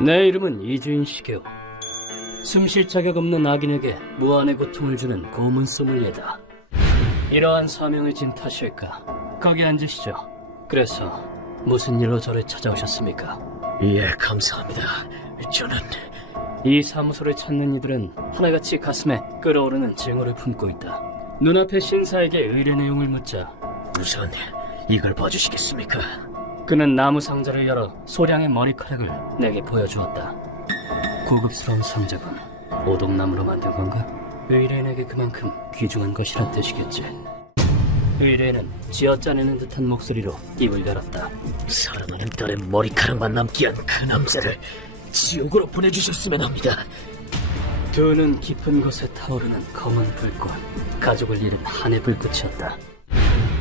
내 이름은 이주인 시게오. 숨쉴 자격 없는 악인에게 무한의 고통을 주는 고문 소믈리에다. 이러한 사명을 진 탓일까? 거기 앉으시죠. 그래서 무슨 일로 저를 찾아오셨습니까? 예, 감사합니다. 저는 이 사무소를 찾는 이들은 하나같이 가슴에 끓어오르는 증오를 품고 있다. 눈앞의 신사에게 의뢰 내용을 묻자 우선 이걸 봐주시겠습니까? 그는 나무 상자를 열어 소량의 머리카락을 내게 보여주었다. 고급스러운 상자군. 오동나무로 만든 건가? 의뢰인에게 그만큼 귀중한 것이란 뜻이겠지. 의뢰인은 쥐어짜내는 듯한 목소리로 입을 열었다. 사랑하는 딸의 머리카락만 남게 한 그 남자를 지옥으로 보내주셨으면 합니다. 두 눈 깊은 곳에 타오르는 검은 불꽃. 가족을 잃은 한의 불꽃이었다.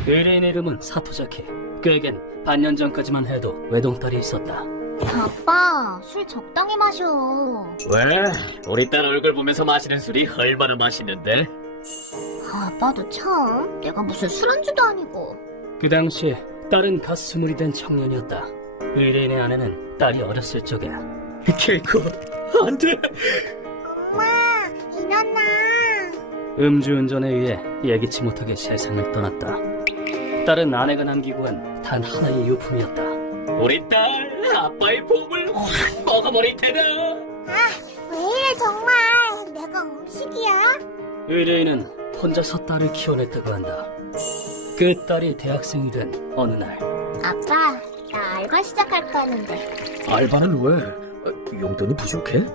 의뢰인의 이름은 사토자키. 그에겐 반년 전까지만 해도 외동딸이 있었다. 아빠, 술 적당히 마셔. 왜? 우리 딸 얼굴 보면서 마시는 술이 얼마나 맛있는데? 아빠도 참, 내가 무슨 술안주도 아니고. 그 당시 딸은 갓 스물이 된 청년이었다. 의뢰인의 아내는 딸이 어렸을 적에 케이코, 안 돼! 엄마, 일어나. 음주운전에 의해 예기치 못하게 세상을 떠났다. 딸은 아내가 남기고 간 단 하나의 유품이었다. 우리 딸, 아빠의 보물 확 먹어버릴 테다! 왜 이래 정말, 내가 음식이야? 의뢰인은 혼자서 딸을 키워냈다고 한다. 그 딸이 대학생이 된 어느 날 아빠, 나 알바 시작할까 하는데. 알바는 왜? 용돈이 부족해?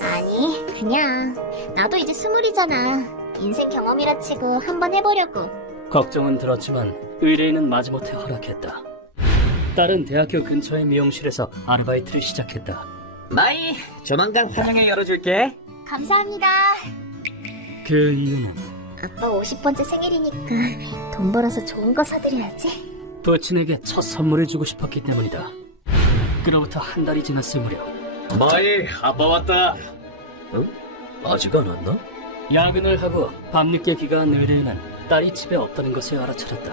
아니, 그냥 나도 이제 20이잖아. 인생 경험이라 치고 한번 해보려고. 걱정은 들었지만 의뢰인은 마지못해 허락했다. 딸은 대학교 근처의 미용실에서 아르바이트를 시작했다. 마이, 조만간 환영회 열어줄게. 감사합니다. 그 이유는 아빠 50번째 생일이니까 돈 벌어서 좋은 거 사드려야지. 부친에게 첫 선물을 주고 싶었기 때문이다. 그로부터 한 달이 지났을 무렵 마이, 아빠 왔다. 응? 아직 안 왔나? 야근을 하고 밤늦게 귀가한 의뢰인은 딸이 집에 없다는 것을 알아차렸다.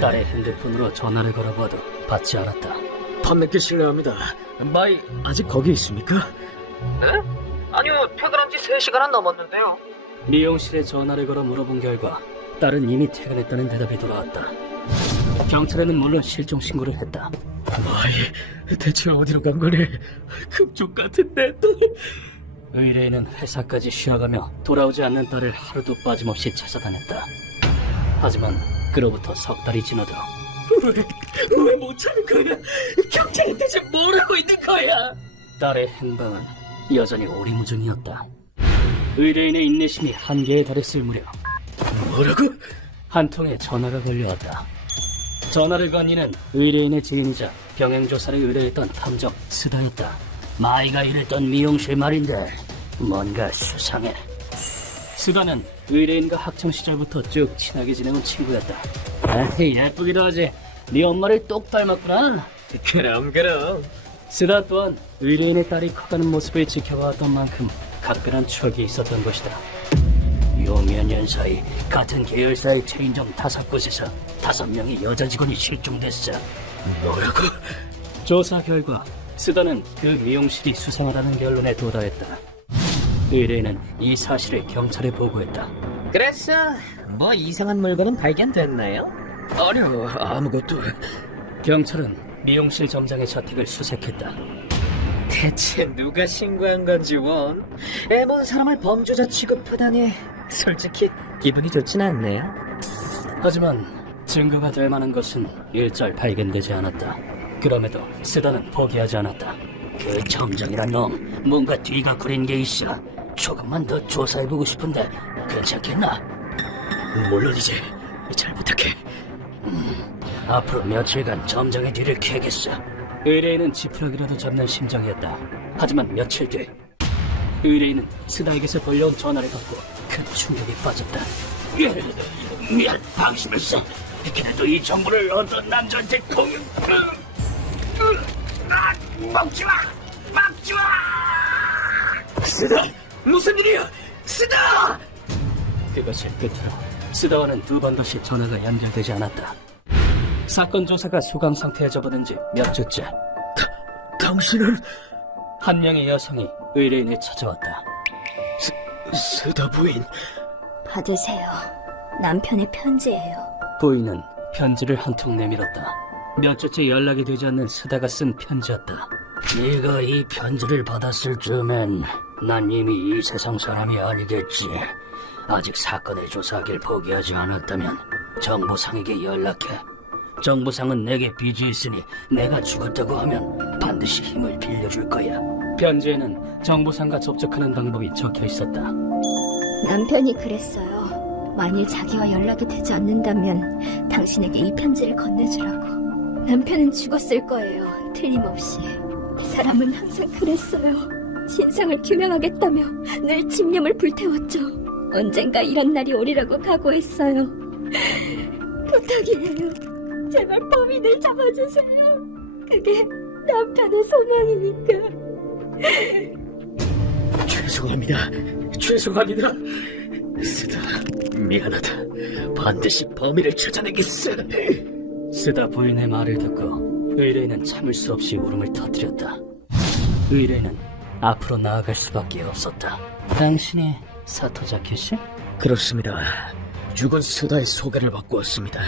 딸의 핸드폰으로 전화를 걸어보아도 받지 않았다. 밤늦게 실례합니다. 마이, 아직 거기 있습니까? 네? 아니요, 퇴근한 지 3시간 넘었는데요. 미용실에 전화를 걸어 물어본 결과 딸은 이미 퇴근했다는 대답이 돌아왔다. 경찰에는 물론 실종 신고를 했다. 마이, 대체 어디로 간 거니? 급족 같은데. 의뢰인은 회사까지 쉬어가며 돌아오지 않는 딸을 하루도 빠짐없이 찾아다녔다. 하지만 그로부터 석 달이 지나도 왜 못 찾는 거야? 경찰은 대체 뭘 하고 있는 거야? 딸의 행방은 여전히 오리무중이었다. 의뢰인의 인내심이 한계에 달했을 무렵 뭐라고? 한 통의 전화가 걸려왔다. 전화를 건 이는 의뢰인의 지인이자 병행조사를 의뢰했던 탐정 스다였다. 마이가 일했던 미용실 말인데 뭔가 수상해. 스다는 의뢰인과 학창시절부터 쭉 친하게 지내온 친구였다. 에이, 예쁘기도 하지. 네 엄마를 똑 닮았구나. 그럼. 스다 또한 의뢰인의 딸이 커가는 모습을 지켜봐왔던 만큼 각별한 추억이 있었던 것이다. 요 몇 년 사이 같은 계열사의 체인점 5곳에서 5명의 여자 직원이 실종됐어. 뭐라고? 조사 결과 스다는 그 미용실이 수상하다는 결론에 도달했다. 의뢰인은 이 사실을 경찰에 보고했다. 그래서 뭐 이상한 물건은 발견됐나요? 아니요, 아무것도. 경찰은 미용실 점장의 자택을 수색했다. 대체 누가 신고한 건지 원? 애먼 사람을 범죄자 취급하다니 솔직히 기분이 좋진 않네요. 하지만 증거가 될 만한 것은 일절 발견되지 않았다. 그럼에도 스다는 포기하지 않았다. 그 점장이란 놈 뭔가 뒤가 구린 게 있어. 조금만 더 조사해보고 싶은데 괜찮겠나? 물론이지. 잘 부탁해. 앞으로 며칠간 점장의 뒤를 캐겠어. 의뢰인은 지푸라기라도 잡는 심정이었다. 하지만 며칠 뒤 의뢰인은 스다에게서 걸려온 전화를 받고 큰 충격에 빠졌다. 미안, 방심했어. 그래도 이 정보를 어떤 남자한테 공유... 먹지마! 먹지마! 스다! 무슨 일이야? 스다! 그것을 끝으로 스다와는 두 번 다시 전화가 연결되지 않았다. 사건 조사가 소강 상태에 접어든 지 몇 주째. 당신은 한 명의 여성이 의뢰인에 찾아왔다. 스다 부인. 받으세요. 남편의 편지예요. 부인은 편지를 한 통 내밀었다. 몇 주째 연락이 되지 않는 스다가 쓴 편지였다. 네가 이 편지를 받았을 즈음엔 난 이미 이 세상 사람이 아니겠지. 아직 사건을 조사하길 포기하지 않았다면 정보상에게 연락해. 정보상은 내게 빚이 있으니 내가 죽었다고 하면 반드시 힘을 빌려줄 거야. 편지에는 정보상과 접촉하는 방법이 적혀 있었다. 남편이 그랬어요. 만일 자기와 연락이 되지 않는다면 당신에게 이 편지를 건네주라고. 남편은 죽었을 거예요. 틀림없이. 이 사람은 항상 그랬어요. 진상을 규명하겠다며 늘 집념을 불태웠죠. 언젠가 이런 날이 오리라고 각오했어요. 부탁이에요. 제발 범인을 잡아주세요. 그게 남편의 소망이니까. 죄송합니다. 스다, 미안하다. 반드시 범인을 찾아내겠어. 스다 부인의 말을 듣고 의뢰인은 참을 수 없이 울음을 터뜨렸다. 의뢰인은 앞으로 나아갈 수밖에 없었다. 당신이 사토자키 씨? 그렇습니다. 죽은 스다의 소개를 받고 왔습니다.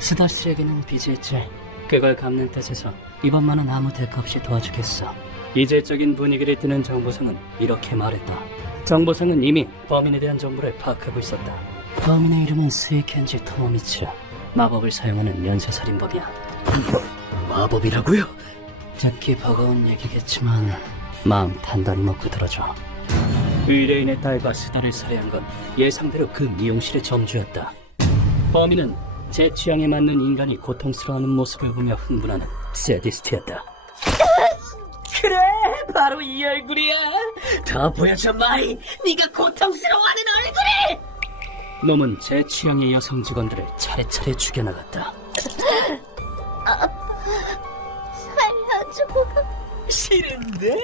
스다 씨에게는 빚이 있지. 그걸 갚는 뜻에서 이번만은 아무 대가 없이 도와주겠어. 이질적인 분위기를 띠는 정보상은 이렇게 말했다. 정보상은 이미 범인에 대한 정보를 파악하고 있었다. 범인의 이름은 스이켄지 토모미츠. 마법을 사용하는 연쇄살인범이야. 마법이라고요? 듣기 버거운 얘기겠지만 마음 단단히 먹고 들어줘. 의뢰인의 딸과 스다를 살해한 건 예상대로 그 미용실의 점주였다. 범인은 제 취향에 맞는 인간이 고통스러워하는 모습을 보며 흥분하는 세디스트였다. 그래, 바로 이 얼굴이야. 더 보여줘, 마이. 네가 고통스러워하는 얼굴을. 놈은 제 취향의 여성 직원들을 차례차례 죽여나갔다. 살려줘. 싫은데?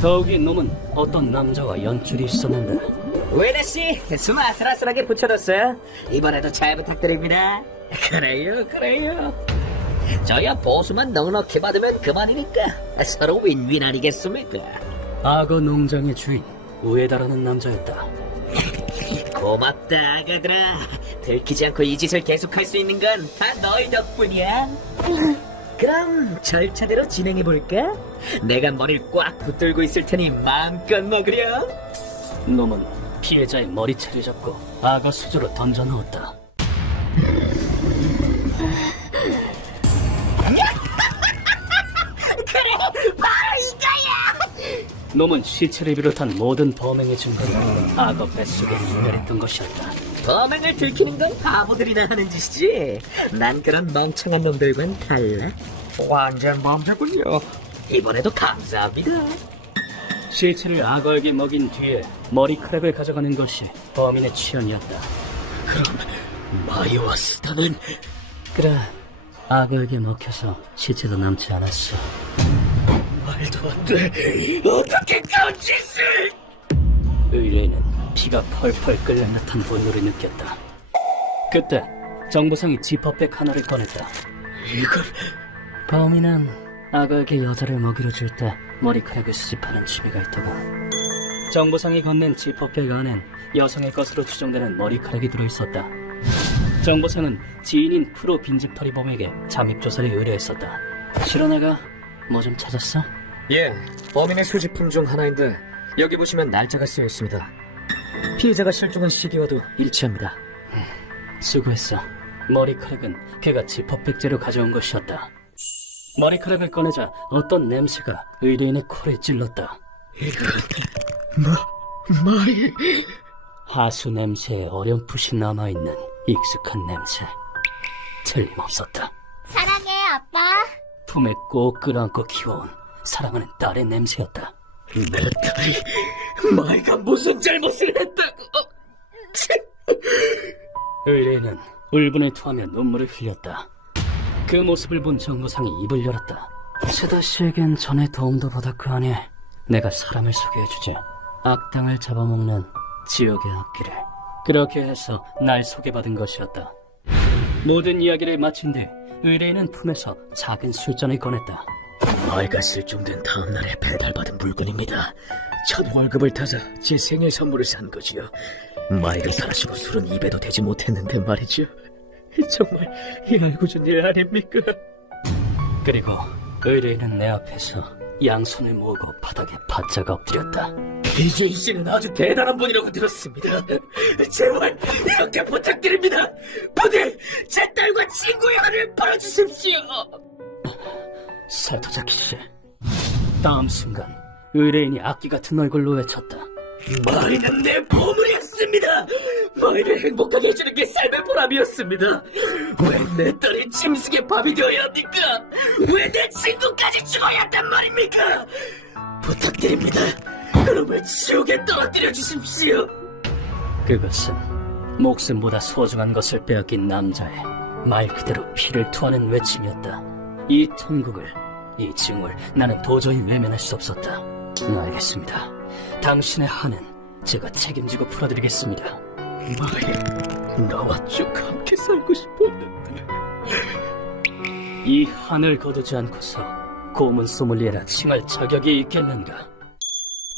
더욱이 놈은 어떤 남자와 연줄이 있었는데 웨나씨, 숨 아슬아슬하게 붙여뒀어요. 이번에도 잘 부탁드립니다. 그래요. 저야 보수만 넉넉히 받으면 그만이니까 서로 윈윈 아니겠습니까? 악어 농장의 주인 우에다라는 남자였다. 고맙다, 아가들아. 들키지 않고 이 짓을 계속할 수 있는 건 다 너희 덕분이야. 그럼 절차대로 진행해볼까? 내가 머리를 꽉 붙들고 있을 테니 마음껏 먹으렴. 놈은 피해자의 머리채를 잡고 악어 수조로 던져 넣었다. 그래, 바로 이거야! 놈은 시체를 비롯한 모든 범행의 증거를 악어 뱃속에 인멸했던 것이었다. 범행을 들키는 건 바보들이나 하는 짓이지. 난 그런 멍청한 놈들과는 달라. 완전 멈춰군요. 이번에도 감사합니다. 시체를 악어에게 먹인 뒤에 머리카락을 가져가는 것이 범인의 취향이었다. 그럼 마이와 스타는? 그래, 악어에게 먹혀서 시체도 남지 않았어. 말도 안 돼. 어떻게 그런 짓을? 의뢰인은 피가 펄펄 끓는 듯한 분노를 느꼈다. 그때 정보상이 지퍼백 하나를 꺼냈다. 이건 범인은 악어에게 여자를 먹이로 줄 때 머리카락을 수집하는 취미가 있다고. 정보상이 건넨 지퍼백 안엔 여성의 것으로 추정되는 머리카락이 들어있었다. 정보상은 지인인 프로 빈집털이범에게 잠입조사를 의뢰했었다. 실현아가 뭐 좀 찾았어? 예, 범인의 소지품 중 하나인데 여기 보시면 날짜가 쓰여 있습니다. 피해자가 실종한 시기와도 일치합니다. 수고했어. 머리카락은 걔가 지퍼백제로 가져온 것이었다. 머리카락을 꺼내자 어떤 냄새가 의뢰인의 코를 찔렀다. 마이. 하수 냄새에 어렴풋이 남아있는 익숙한 냄새. 틀림없었다. 사랑해, 아빠. 품에 꼭 끌어안고 키워온 사랑하는 딸의 냄새였다. 내 딸이 마이가 무슨 잘못을 했다고? 의뢰인은 울분을 토하며 눈물을 흘렸다. 그 모습을 본 정보상이 입을 열었다. 세다 씨에겐 전에 도움도 받았고 하니 내가 사람을 소개해주지. 악당을 잡아먹는 지옥의 앞길을. 그렇게 해서 날 소개받은 것이었다. 모든 이야기를 마친 뒤 의뢰인은 품에서 작은 술잔을 꺼냈다. 마이가 실종된 다음날에 배달받은 물건입니다. 첫 월급을 타자 제 생일 선물을 산 거지요. 마이가 사라지고 술은 입에도 대지 못했는데 말이죠. 정말 얄궂은 일 아닙니까? 그리고 의뢰인은 내 앞에서 양손을 모으고 바닥에 바짝 엎드렸다. 이주인 씨는 아주 대단한 분이라고 들었습니다. 제발 이렇게 부탁드립니다. 부디 제 딸과 친구의 한을 벌어주십시오. 사토자키 씨. 다음 순간 의뢰인이 악기 같은 얼굴로 외쳤다. 마이는 내 보물이었습니다. 마이를 행복하게 해주는 게 삶의 보람이었습니다. 왜 내 딸이 짐승의 밥이 되어야 합니까? 왜 내 친구까지 죽어야 한단 말입니까? 부탁드립니다. 그놈을 지옥에 떨어뜨려 주십시오. 그것은 목숨보다 소중한 것을 빼앗긴 남자의 말 그대로 피를 토하는 외침이었다. 이 통곡을, 이 증오를 나는 도저히 외면할 수 없었다. 알겠습니다. 당신의 한은 제가 책임지고 풀어드리겠습니다. 마이, 나와 쭉 함께 살고 싶었는데. 이 한을 거두지 않고서 고문 소믈리에라 칭할 자격이 있겠는가?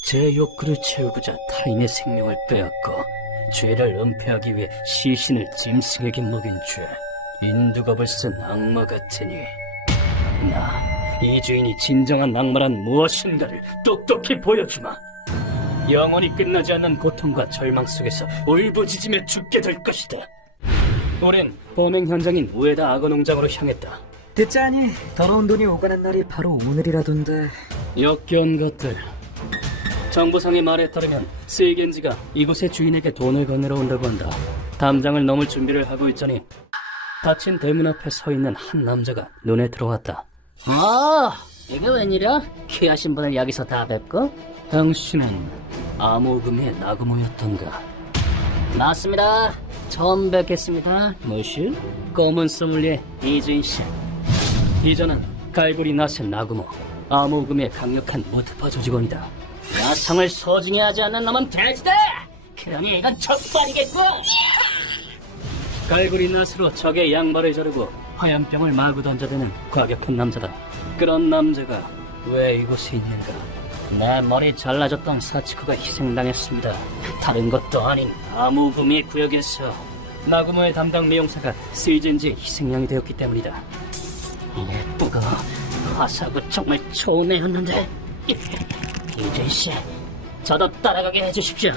제 욕구를 채우고자 타인의 생명을 빼앗고 죄를 은폐하기 위해 시신을 짐승에게 먹인 죄, 인두겁을 쓴 악마 같으니 나, 이 주인이 진정한 악마란 무엇인가를 똑똑히 보여주마. 영원히 끝나지 않는 고통과 절망 속에서 울부짖으며 죽게 될 것이다. 우린 범행 현장인 우에다 악어 농장으로 향했다. 듣자니 더러운 돈이 오가는 날이 바로 오늘이라던데. 역겨운 것들. 정보상의 말에 따르면 세이겐지가 이곳의 주인에게 돈을 건네러 온다고 한다. 담장을 넘을 준비를 하고 있자니 닫힌 대문 앞에 서 있는 한 남자가 눈에 들어왔다. 이게 웬일이야? 귀하신 분을 여기서 다 뵙고? 당신은 암호금의 나그모였던가? 맞습니다. 처음 뵙겠습니다. 뭐슈? 검은 소믈리에 이주인씨. 이전은 갈고리 낯의 나그모, 암호금의 강력한 모트파 조직원이다. 야성을 소중히 하지 않는 놈은 돼지다! 그러니 이건 적반이겠고! 갈고리 낫으로 적의 양발을 자르고 화염병을 마구 던져대는 과격한 남자다. 그런 남자가 왜 이곳에 있는가? 내 머리 잘라줬던 사치코가 희생당했습니다. 다른 것도 아닌 암호금의 구역에서 나구모의 담당 미용사가 세이젠지의 희생양이 되었기 때문이다. 예쁘고 화사하고 정말 좋은 애였는데 이제씨, 저도 따라가게 해주십시오.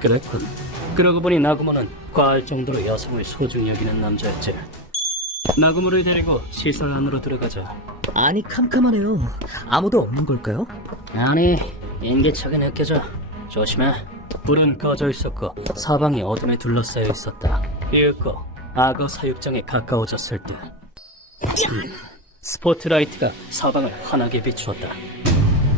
그랬군. 그러고 보니 나구모는 과할 정도로 여성을 소중히 여기는 남자였지. 나구모를 데리고 시설 안으로 들어가자. 아니 캄캄하네요. 아무도 없는 걸까요? 아니, 인기척이 느껴져. 조심해. 불은 꺼져 있었고 사방이 어둠에 둘러싸여 있었다. 이윽고 악어 사육장에 가까워졌을 때 스포트라이트가 사방을 환하게 비추었다.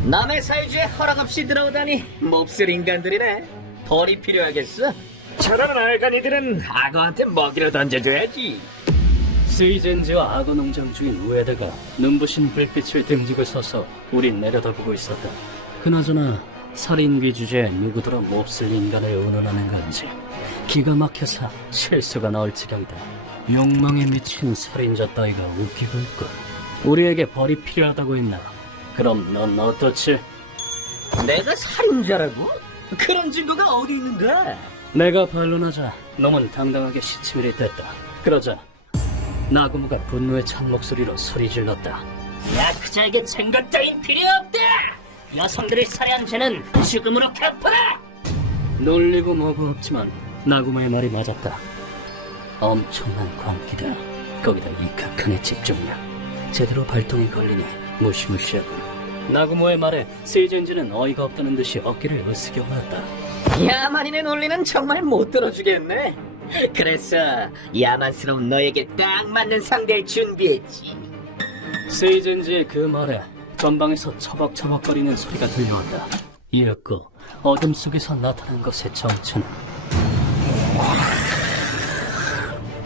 남의 사유지에 허락 없이 들어오다니 몹쓸 인간들이네. 벌이 필요하겠어? 저런 알간이들은 악어한테 먹이로 던져줘야지. 세이젠지와 악어 농장 주인 우에다가 눈부신 불빛을 등지고 서서 우린 내려다보고 있었다. 그나저나 살인귀 주제에 누구더러 몹쓸 인간을 운운하는 건지 기가 막혀서 실수가 나올 지경이다. 욕망에 미친 살인자 따위가 웃기고 있군. 우리에게 벌이 필요하다고 했나? 그럼 넌 어떻지? 내가 살인자라고? 그런 증거가 어디 있는데? 내가 반론하자 놈은 당당하게 시치미를 뗐다. 그러자 나구모가 분노에 찬 목소리로 소리 질렀다. 야쿠자에게 증거 따윈 필요 없다! 여성들을 살해한 죄는 죽음으로 갚아라! 놀리고 뭐고 없지만 나구모의 말이 맞았다. 엄청난 광기다. 거기다 이 극한의 집중력. 제대로 발동이 걸리니 무시무시하군. 나구모의 말에 세이젠지는 어이가 없다는 듯이 어깨를 으스겨 보였다. 야만인의 논리는 정말 못 들어주겠네. 그래서 야만스러운 너에게 딱 맞는 상대를 준비했지. 세이젠지의 그 말에 전방에서 처벅처벅거리는 소리가 들려왔다. 이윽고 어둠 속에서 나타난 것의 정체는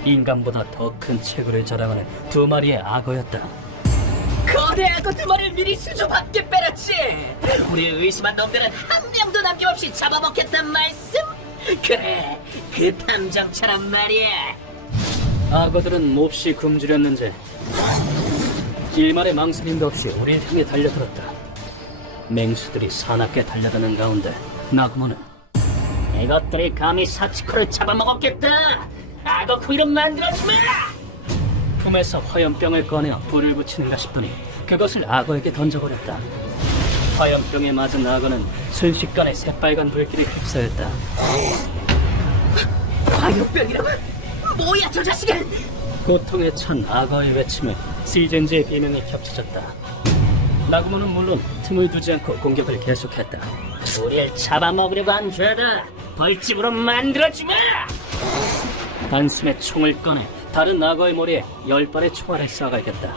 인간보다 더 큰 체구를 자랑하는 두 마리의 악어였다. 거대 악어 두 마리를 미리 수조 밖에 빼놨지. 우리를 의심한 놈들은 한 명도 남김없이 잡아먹겠단 말씀? 그래, 그 탐정처럼 말이야. 악어들은 몹시 굶주렸는지 일말의 망설임도 없이 우리를 향해 달려들었다. 맹수들이 사납게 달려드는 가운데 나그모는 이것들이 감히 사치코를 잡아먹었겠다. 악어 쿠이로 만들어주마. 품에서 화염병을 꺼내어 불을 붙이는가 싶더니 그것을 악어에게 던져버렸다. 화염병에 맞은 악어는 순식간에 새빨간 불길이 휩싸였다. 화염병이라고? 뭐야 저 자식은! 고통에 찬 악어의 외침에 시젠즈의 비명이 겹쳐졌다. 나그모는 물론 틈을 두지 않고 공격을 계속했다. 우리를 잡아먹으려고 한 죄다. 벌집으로 만들어주마! 단숨에 총을 꺼내 다른 악어의 머리에 10발의 총알을 쏴갈겼다.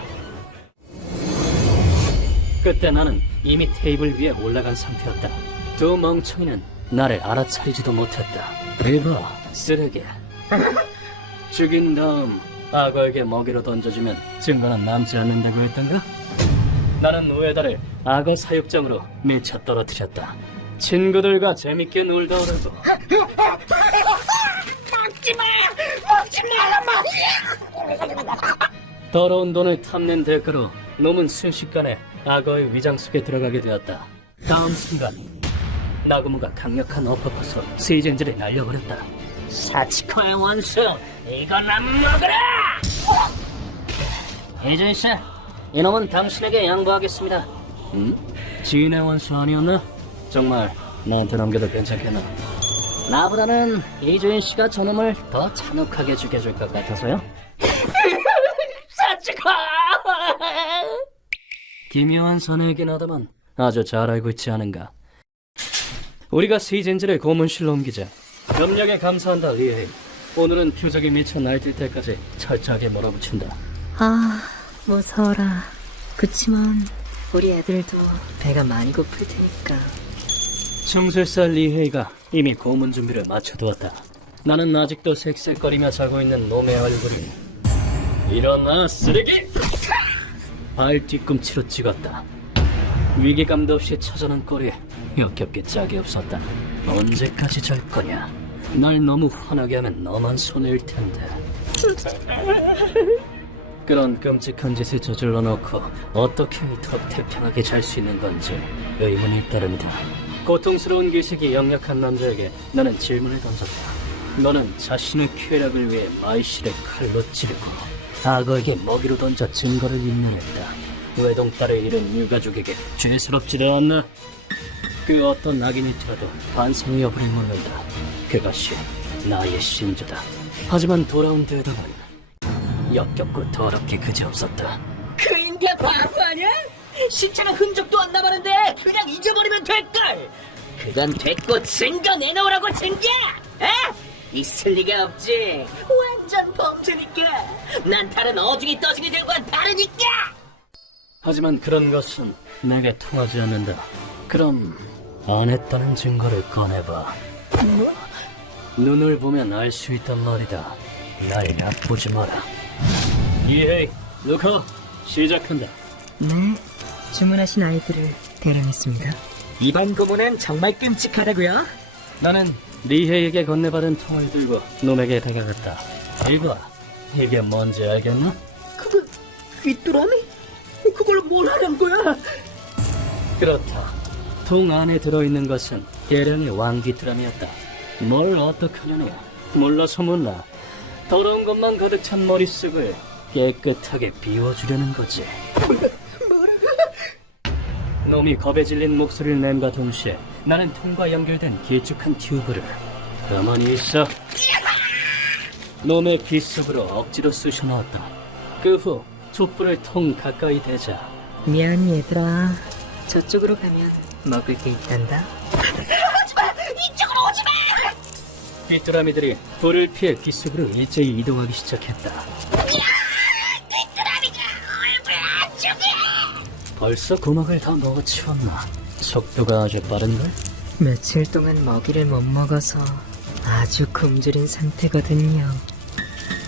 그때 나는 이미 테이블 위에 올라간 상태였다. 두 멍청이는 나를 알아차리지도 못했다. 이봐, 쓰레기. 죽인 다음 악어에게 먹이로 던져주면 증거는 남지 않는다고 했던가? 나는 우에다를 악어 사육장으로 미쳐 떨어뜨렸다. 친구들과 재밌게 놀다 오라고. 더러운 돈을 탐낸 대가로 놈은 순식간에 악어의 위장 속에 들어가게 되었다. 다음 순간 나그모가 강력한 어퍼컷으로 세이젠즈를 날려버렸다. 사치코의 원수, 이거나 먹으라! 이준씨, 이놈은 당신에게 양보하겠습니다. 지인의 원수 아니었나? 정말 나한테 넘겨도 괜찮겠나? 나보다는 이주인 씨가 저놈을 더 잔혹하게 죽여줄 것 같아서요. 사치코! 기묘한 선이긴 하다만 아주 잘 알고 있지 않은가? 우리가 세이젠즈를 고문실로 옮기자. 협력에 감사한다, 리에이. 오늘은 표적이 미쳐 날뛸 때까지 철저하게 몰아붙인다. 아, 무서워라. 그치만 우리 애들도 배가 많이 고플 테니까. 청술사 리헤이가 이미 고문 준비를 마쳐두었다. 나는 아직도 색색거리며 자고 있는 놈의 얼굴이 일어나, 쓰레기! 발 뒤꿈치로 찍었다. 위기감도 없이 처자는 꼴이 역겹게 짝이 없었다. 언제까지 잘 거냐? 날 너무 화나게 하면 너만 손해일 텐데. 그런 끔찍한 짓을 저질러 놓고 어떻게 이토록 태평하게 잘 수 있는 건지 의문이 따릅니다. 고통스러운 기색이 역력한 남자에게 나는 질문을 던졌다. 너는 자신의 쾌락을 위해 마이씨를 칼로 찌르고 악어에게 먹이로 던져 증거를 인멸했다. 외동딸을 잃은 유가족에게 죄스럽지도 않나? 그 어떤 악인일지라도 반성의 여부를 묻는다. 그것이 나의 신조다. 하지만 돌아온 대답은 역겹고 더럽게 그지없었다. 그 인디아 바보 아니야? 신체는 흔적도 안 남았는데 그냥 잊어버리면 될걸! 그건 됐고 증거 내놓으라고 증거! 에? 있을 리가 없지. 완전 범죄니까. 난 다른 어중이 떠중이 들과는 다르니까. 하지만 그런 것은 내게 통하지 않는다. 그럼 안 했다는 증거를 꺼내봐. 눈을 보면 알 수 있단 말이다. 날 얕보지 마라. 이헤이, 루커, 시작한다. 네, 주문하신 아이들을 대령했습니다. 이번 고문은 정말 끔찍하다고요? 나는 리헤이에게 건네받은 통을 들고 놈에게 다가갔다. 이봐, 이게 뭔지 알겠나? 그거 귀뚜라미? 그걸로 뭘 하는 거야? 그렇다. 통 안에 들어있는 것은 대량의 왕귀뚜라미였다. 뭘 어떡하려니? 몰라서 몰라. 더러운 것만 가득 찬 머릿속을 깨끗하게 비워주려는 거지. 놈이 겁에 질린 목소리를 낸과 동시에 나는 통과 연결된 길쭉한 튜브를 가만히 있어. 놈의 귀 속으로 억지로 쑤셔 넣었다. 그 후 촛불을 통 가까이 대자 미안 얘들아. 저쪽으로 가면 먹을 게 있단다. 귀뚜라미들이 불을 피해 귀 속으로 일제히 이동하기 시작했다. 벌써 구멍을 다 넣어치웠나? 속도가 아주 빠른걸? 며칠 동안 먹이를 못 먹어서 아주 굶주린 상태거든요.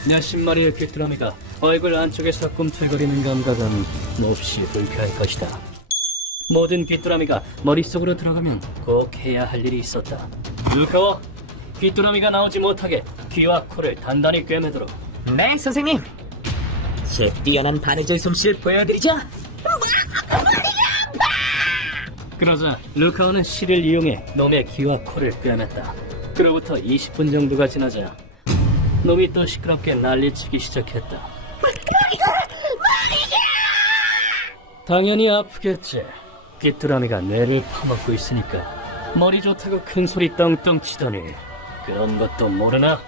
몇십 마리의 귀뚜라미가 얼굴 안쪽에서 꿈틀거리는 감각은 몹시 불쾌할 것이다. 모든 귀뚜라미가 머릿속으로 들어가면 꼭 해야 할 일이 있었다. 루카워, 귀뚜라미가 나오지 못하게 귀와 코를 단단히 꿰매도록. 네, 선생님. 제 뛰어난 바느질 솜씨를 보여드리죠. 그러자 루카오는 실을 이용해 놈의 귀와 코를 꿰맸다. 그로부터 20분 정도가 지나자 놈이 또 시끄럽게 난리치기 시작했다. 당연히 아프겠지. 귀뚜라미가 뇌를 파먹고 있으니까. 머리 좋다고 큰 소리 떵떵 치더니 그런 것도 모르나?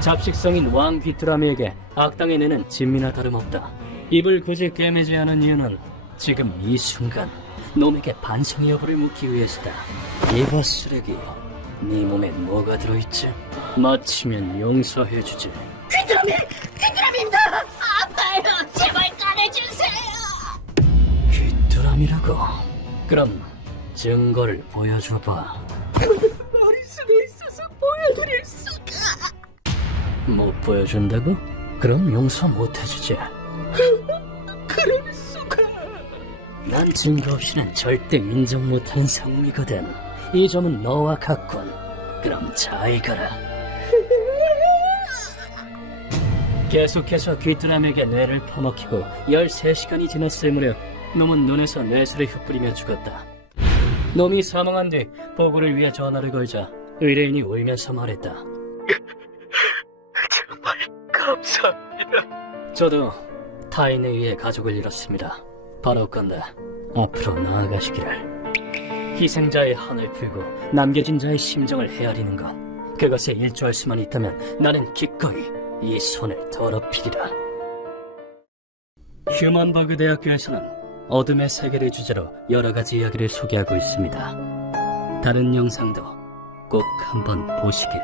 잡식성인 왕 귀뚜라미에게 악당의 뇌는 진미나 다름없다. 입을 굳이 꿰매지 않은 이유는 지금 이 순간 놈에게 반성의 여부를 묻기 위해서다. 이봐 쓰레기, 네 몸에 뭐가 들어있지? 마치면 용서해주지. 귀뚜라미입니다. 아파요. 제발 꺼내주세요. 귀뚜라미라고? 그럼 증거를 보여줘봐. 어릴 수가 있어서 보여드릴 수가. 못 보여준다고? 그럼 용서 못해주지. 그럴 수가. 난 증거 없이는 절대 인정 못하는 상미거든. 이 점은 너와 같군. 그럼 잘 가라. 계속해서 귀뚜라미에게 뇌를 퍼먹히고 13시간이 지났을 무렵 놈은 눈에서 뇌수를 흩뿌리며 죽었다. 놈이 사망한 뒤 보고를 위해 전화를 걸자 의뢰인이 울면서 말했다. 정말 감사합니다. 저도 타인에 의해 가족을 잃었습니다. 바라건대 앞으로 나아가시기를. 희생자의 한을 풀고 남겨진 자의 심정을 헤아리는 것, 그것에 일조할 수만 있다면 나는 기꺼이 이 손을 더럽히리라. 휴먼버그 대학교에서는 어둠의 세계를 주제로 여러 가지 이야기를 소개하고 있습니다. 다른 영상도 꼭 한번 보시길.